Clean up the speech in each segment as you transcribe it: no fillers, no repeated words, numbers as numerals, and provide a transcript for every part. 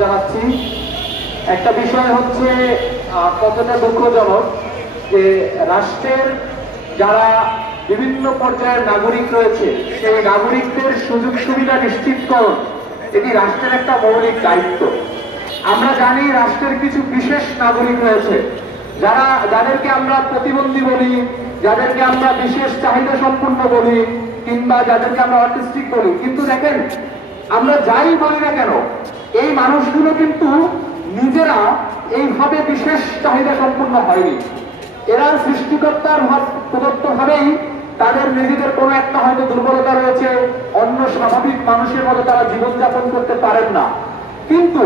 জানাচ্ছি। একটা বিষয় হচ্ছে কতটা দুঃখজনক যে রাষ্ট্রের যারা বিভিন্ন পর্যায়ের নাগরিক রয়েছে সেই নাগরিকদের সুযোগ সুবিধা নিশ্চিতকরণ এটি রাষ্ট্রের একটা মৌলিক দায়িত্ব। আমরা জানি রাষ্ট্রের কিছু বিশেষ নাগরিক রয়েছে যাদেরকে আমরা প্রতিবন্ধী বলি, যাদেরকে আমরা বিশেষ চাহিদা সম্পন্ন বলি, কিংবা যাদেরকে আমরা অটিস্টিক বলি। কিন্তু দেখেন, আমরা যাই বলি না কেন এই মানুষগুলো কিন্তু নিজেরা এইভাবে বিশেষ চাহিদা সম্পন্ন হয়নি। এরা সৃষ্টিকর্তার প্রদত্ত ভাবেই তাদের নিজেদের কোনো একটা হয়তো দুর্বলতা রয়েছে, অন্য স্বাভাবিক মানুষের মতো তারা জীবনযাপন করতে পারেন না। কিন্তু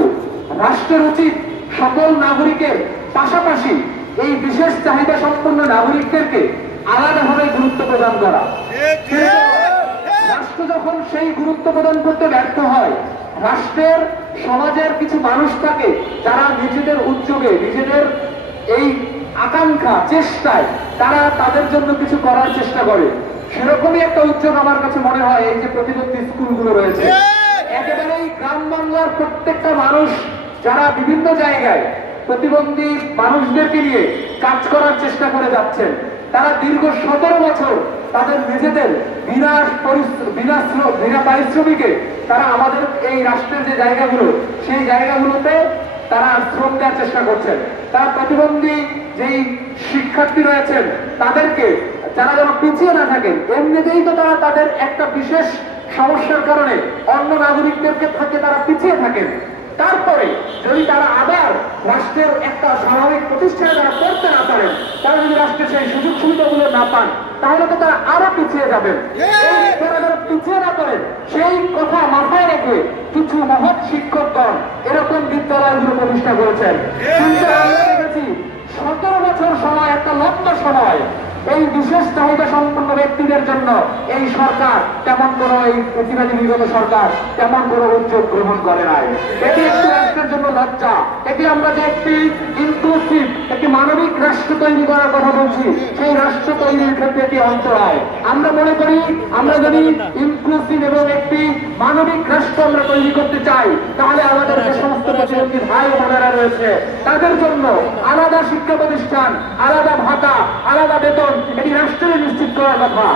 রাষ্ট্রের উচিত সকল নাগরিকের পাশাপাশি এই বিশেষ চাহিদা সম্পন্ন নাগরিকদেরকে আলাদাভাবে গুরুত্ব প্রদান করা। রাষ্ট্র যখন সেই গুরুত্ব প্রদান করতে ব্যর্থ হয়, রাষ্ট্রের সমাজের কিছু মানুষ থাকে যারা নিজেদের উদ্যোগে, নিজেদের এই আকাঙ্ক্ষা চেষ্টায় তারা তাদের জন্য কিছু করার চেষ্টা করে। সেরকমই একটা উদ্যোগ আমার কাছে মনে হয় এই যে প্রতিবন্ধী স্কুলগুলো রয়েছে। একেবারেই গ্রাম বাংলার প্রত্যেকটা মানুষ যারা বিভিন্ন জায়গায় প্রতিবন্ধী মানুষদেরকে নিয়ে কাজ করার চেষ্টা করে যাচ্ছেন, তারা দীর্ঘ 17 বছর তাদের নিজেদের বিনা পারিশ্রমিকে তারা আমাদের এই রাষ্ট্রের যে জায়গাগুলো সেই জায়গাগুলোতে তারা শ্রম দেওয়ার চেষ্টা করছেন। তারা প্রতিবন্ধী যেই শিক্ষার্থী রয়েছেন তাদেরকে যারা যেন পিছিয়ে না থাকেন, এমনিতেই তো তারা তাদের একটা বিশেষ সমস্যার কারণে অন্য নাগরিকদেরকে থাকে তারা পিছিয়ে থাকেন। তারপরে যদি তারা আবার রাষ্ট্রের একটা স্বাভাবিক প্রতিষ্ঠানে তারা করতে না পারেন, তারা যদি রাষ্ট্রের সেই সুযোগ সুবিধাগুলো না পান, তাহলে তো তারা আরো পিছিয়ে যাবেন। তারা যারা পিছিয়ে না করেন সেই কথা মাথায় রেখে কিছু মহৎ শিক্ষকগণ এরকম বিদ্যালয়গুলো প্রতিষ্ঠা করেছেন। কিন্তু আমরা দেখেছি 17 বছর সময়, একটা লম্বা সময়, এই বিশেষ চাহিদা সম্পন্ন ব্যক্তিদের জন্য এই সরকার তেমন কোন, এই প্রতিবাদী বিগত সরকার তেমন কোন উদ্যোগ গ্রহণ করে নাই। এটি একটি রাষ্ট্রের জন্য লজ্জা। এটি আমরা যে একটি ইনক্লুসিভ, একটি মানবিক রাষ্ট্র তৈরি করার কথা বলছি, সেই রাষ্ট্র তৈরির ক্ষেত্রে এটি অন্তরায়। আমরা মনে করি আমরা যদি ইনক্লুসিভ এবং একটি মানবিক রাষ্ট্র আমরা তৈরি করতে চাই, তাহলে আমাদের যে সমস্ত প্রতিবন্ধী ভাই বোনেরা রয়েছে তাদের জন্য আলাদা শিক্ষা প্রতিষ্ঠান, আলাদা ভাতা, আলাদা বেতন এটি রাষ্ট্রের নিশ্চিত করার কথা।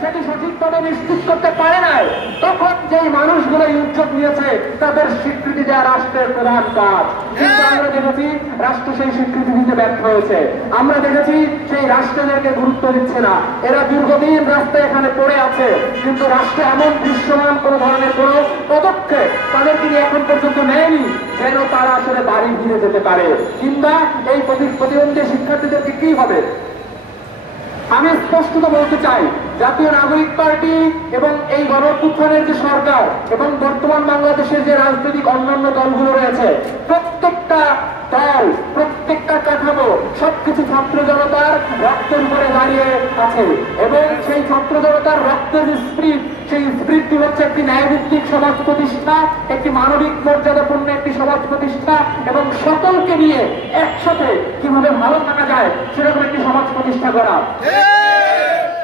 সেটি সঠিকভাবে নিশ্চিত করতে পারে নাই, তখন যেই মানুষগুলো উদ্যোগ নিয়েছে তাদের স্বীকৃতি দেওয়া রাষ্ট্রের প্রধান কাজ। কিন্তু আমরা দেখেছি রাষ্ট্র সেই স্বীকৃতি দিতে ব্যর্থ হয়েছে। আমরা দেখেছি সেই রাষ্ট্রদেরকে গুরুত্ব দিচ্ছে না। এরা দীর্ঘদিন রাস্তায় এখানে পড়ে আছে, কিন্তু রাষ্ট্র এমন দৃশ্যমান কোন ধরনের কোন পদক্ষেপ তাদেরকে এখন পর্যন্ত নেয়নি যেন তারা আসলে বাড়ি ফিরে যেতে পারে। কিংবা এই প্রতিবন্ধী শিক্ষার্থীদেরকে কি হবে। আমি স্পষ্টত বলতে চাই, জাতীয় নাগরিক পার্টি এবং এই গণঅভ্যুত্থানের যে সরকার এবং বর্তমান বাংলাদেশের যে রাজনৈতিক অন্যান্য দলগুলো রয়েছে, প্রত্যেকটা দল, প্রত্যেকটা কাঠামো সবকিছু ছাত্র জনতার রক্তের উপরে দাঁড়িয়ে আছে। এবং সেই ছাত্র জনতার রক্তের যে স্পিরিট, সেই স্পিরিটটি হচ্ছে একটি ন্যায়ভিত্তিক সমাজ প্রতিষ্ঠা, একটি মানবিক মর্যাদাপূর্ণ একটি সমাজ প্রতিষ্ঠা এবং সকলকে নিয়ে একসাথে কিভাবে ভালো থাকা যায় সেরকম একটি সমাজ প্রতিষ্ঠা করা।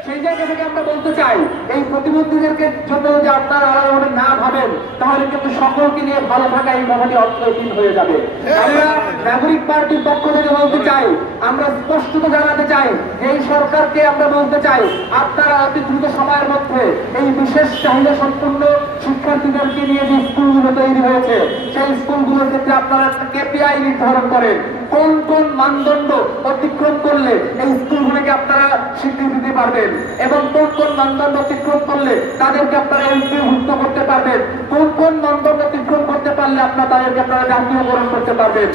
সেই জায়গা থেকে আমরা বলতে চাই, এই প্রতিবন্ধীদেরকে জন্য যদি আপনারা আলাদাভাবে না ভাবেন, তাহলে কিন্তু সকলকে নিয়ে ভালো থাকা এই মহাটি অর্থহীন হয়ে যাবে। আমরা নাগরিক পার্টির পক্ষ থেকে বলতে চাই, আমরা স্পষ্টত জানাতে চাই, এই সরকারকে আমরা বলতে চাই, আপনারা অতি দ্রুত সময়ের মধ্যে এই বিশেষ চাহিদা সম্পন্ন শিক্ষার্থীদেরকে নিয়ে যে স্কুলগুলো তৈরি হয়েছে সেই স্কুলগুলোর ক্ষেত্রে আপনারা একটা কেপিআই নির্ধারণ করেন। কোন কোন মানদণ্ড অতিক্রম করলে এই স্কুলগুলোকে আপনারা স্বীকৃতি দিতে পারবেন এবং কোন কোন মানদণ্ড অতিক্রম করলে তাদেরকে আপনারা এমপিভুক্ত করতে পারবেন, কোন কোন মানদণ্ড অতিক্রম করতে পারলে তাদেরকে আপনারা জাতীয়করণ করতে পারবেন।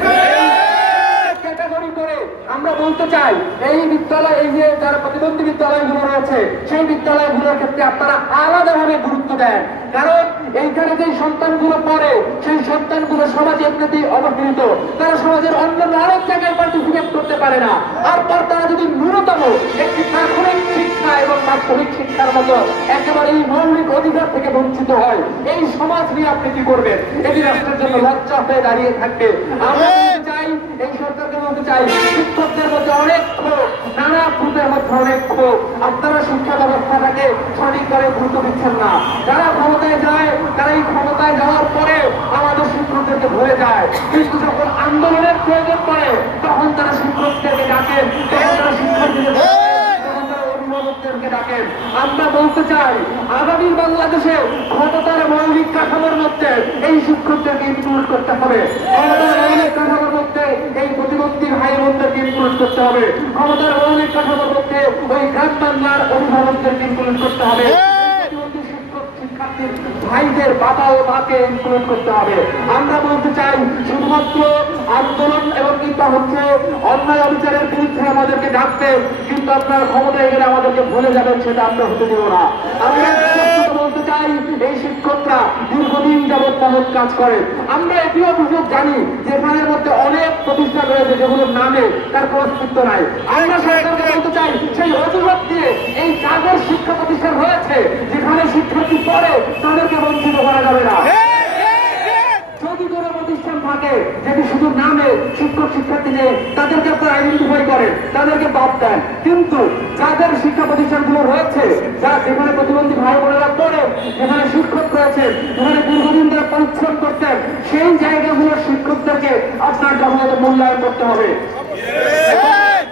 ক্যাটাগরি করে আমরা বলতে চাই, এই বিদ্যালয়, এই যে যারা প্রতিবন্ধী বিদ্যালয়গুলো রয়েছে সেই বিদ্যালয়গুলোর ক্ষেত্রে আপনারা আলাদাভাবে গুরুত্ব দেন। কারণ এইখানে যে সন্তানগুলো পড়ে সেই সন্তানগুলো সমাজে এমনিতেই অবহেলিত, তারা সমাজের অন্যান্য অনেক জায়গায় পার্টিসিপেট করতে পারে না। তারপর তারা যদি ন্যূনতম একটি প্রাথমিক শিক্ষা এবং মাধ্যমিক শিক্ষার মতো একেবারে এই মৌলিক অধিকার থেকে বঞ্চিত হয়, এই সমাজ নিয়ে আপনি কি করবেন? এটি রাষ্ট্রের জন্য লজ্জা হয়ে দাঁড়িয়ে থাকবে। আমরা চাই, এই সরকারকে বলতে চাই, শিক্ষকদের মধ্যে অনেক নানা ক্ষোভের মধ্যে অনেক ক্ষোভ। আপনারা শিক্ষা ব্যবস্থাটাকে সঠিকভাবে গুরুত্ব দিচ্ছেন না। যারা ক্ষমতায় যায় তারা এই ক্ষমতায় যাওয়ার পরে আমাদের শিক্ষকদেরকে ভুলে যায়, কিন্তু যখন আন্দোলনের প্রয়োজন পড়ে তখন তারা শিক্ষকদেরকে ডাকেন, তখন তারা শিক্ষকদেরকে ডাকেন। আমরা বলতে চাই আগামীর বাংলাদেশে ক্ষমতার মৌলিক কাঠামোর মধ্যে এই শিক্ষকদেরকে ইনক্লুড করতে হবে, ক্ষমতার মৌলিক কাঠামোর মধ্যে এই প্রতিবন্ধী ভাই বোনদেরকে ইনক্লুড করতে হবে, ক্ষমতার মৌলিক কাঠামোর মধ্যে ওই গ্রাম বাংলার অভিভাবকদেরকে ইনক্লুড করতে হবে, ভাইদের বাবা ও মাকে ইনক্লুড করতে হবে। আমরা বলতে চাই শুধুমাত্র আন্দোলন এবং কিংবা হচ্ছে অন্যায় অবিচারের বিরুদ্ধে আমাদেরকে ডাকতে, কিন্তু আপনারা ক্ষমতায় গেলে আমাদেরকে ভুলে যাবেন, সেটা আমরা হতে দেব না। আমরা বলতে চাই এই শিক্ষকরা দীর্ঘদিন যাবৎ মহৎ কাজ করে। আমরা এটিও অভিযোগ জানি যে এখানের মধ্যে অনেক প্রতিষ্ঠান রয়েছে যেগুলোর নামে তার কোনো অস্তিত্ব নাই। আমরা সরকারকে বলতে চাই সেই অজুহাত দিয়ে এই কাগজ শিক্ষা প্রতিষ্ঠান রয়েছে যেখানে শিক্ষার্থী পড়ে তাদেরকে বঞ্চিত করা যাবে না। যদি কোনো প্রতিষ্ঠান থাকে যেটি শুধু নামে শিক্ষক শিক্ষার্থী নেই তাদেরকে আপনারা আইডেন্টিফাই করেন, তাদেরকে বাদ দেন, কিন্তু যাদের শিক্ষা প্রতিষ্ঠানগুলো রয়েছে যা যেখানে প্রতিবন্ধী ভাই বোনেরা পড়ে, যেখানে শিক্ষক রয়েছে, যেখানে দীর্ঘদিন ধরে পরিশ্রম করতেন, সেই জায়গাগুলোর শিক্ষকদেরকে আপনার যথাযথ মূল্যায়ন করতে হবে,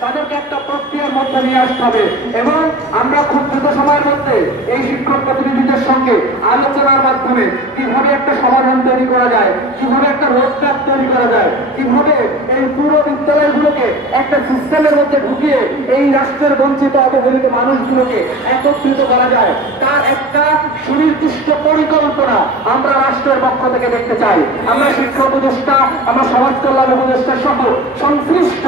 তাদেরকে একটা প্রক্রিয়ার মধ্যে নিয়ে আসতে হবে। এবং আমরা খুব দ্রুত সময়ের মধ্যে এই শিক্ষক প্রতিনিধিদের সঙ্গে আলোচনার মাধ্যমে কিভাবে একটা সমাধান তৈরি করা যায়, কিভাবে একটা রোডম্যাপ তৈরি করা যায়, কিভাবে এই পুরো বিদ্যালয়গুলোকে একটা সিস্টেমের মধ্যে ঢুকিয়ে এই রাষ্ট্রের বঞ্চিত অবহেলিত মানুষগুলোকে একত্রিত করা যায়, তার একটা সুনির্দিষ্ট পরিকল্পনা আমরা রাষ্ট্রের পক্ষ থেকে দেখতে চাই। আমরা শিক্ষা উপদেষ্টা, আমরা সমাজ কল্যাণ উপদেষ্টা সহ সংশ্লিষ্ট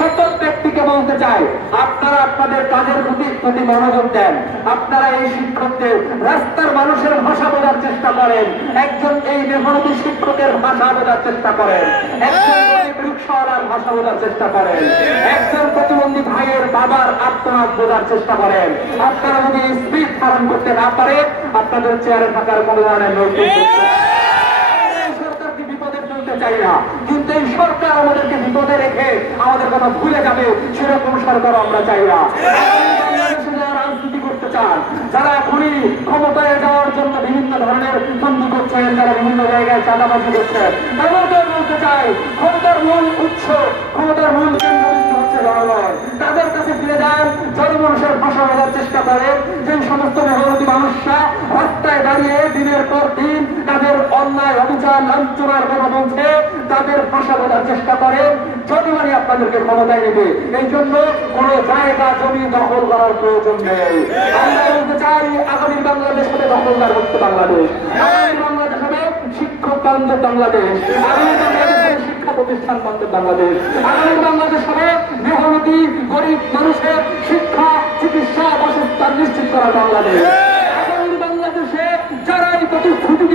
সকল ব্যক্তিকে বলতে চাই, আপনারা আপনাদের কাজের প্রতি মনোযোগ দেন। আপনারা এই শিক্ষকদের রাস্তার মানুষের ভাষা বোঝার চেষ্টা করেন, একজন এই মেহনতি শিক্ষকের ভাষা বোঝার চেষ্টা করেন, একজন রিকশাওয়ালার ভাষা বোঝার চেষ্টা করেন, একজন প্রতিবন্ধী ভাইয়ের বাবার আত্মনাদ বোঝার চেষ্টা করেন। আপনারা যদি স্পিড ধারণ করতে না পারেন আপনাদের চেয়ারে থাকার কোনো ধরনের নৈতিক সরকারকে বিপদে ফেলতে চাই না, কিন্তু এই সরকার আমাদেরকে বিপদে রেখে আমাদের কথা ভুলে যাবে সেরকম সরকার আমরা চাই না। রাজনীতি করতে চান যারা এখনই ক্ষমতায় যাওয়ার জন্য বিভিন্ন ধরনের বন্ধু করছেন, যারা বিভিন্ন জায়গায় চাঁদাবাজি করছেন, তাদেরকে বলতে চাই ক্ষমতার মূল উৎস, ক্ষমতার মূল কেন্দ্রবিন্দু হচ্ছে জনগণ। তাদের কাছে ফিরে যান, জনমানুষের ভাষা বলার চেষ্টা করেন। যে সমস্ত মেহনতি মানুষরা রাস্তায় দাঁড়িয়ে দিনের পর দিন তাদের অন্যায় অবিচার লাঞ্ছনার কথা বলছে, তাদের ভাষা বলার চেষ্টা করেন। জনগণই আপনাদেরকে ক্ষমতায় নেবে, এই জন্য কোনো জায়গা জমি দখল করার প্রয়োজন নেই। আমরা বলতে চাই আগামী বাংলাদেশ হবে দখলদার মুক্ত বাংলাদেশ, আগামী বাংলাদেশ হবে শিক্ষক বান্ধব বাংলাদেশ, আগামী বাংলাদেশ শিক্ষা প্রতিষ্ঠান বান্ধব বাংলাদেশ, আগামী বাংলাদেশ হবে মেহনতি গরিব মানুষের শিক্ষা চিকিৎসা বাসস্থান নিশ্চিত করা বাংলাদেশ। আগামী বাংলাদেশে যারা এই প্রতিশ্রুতি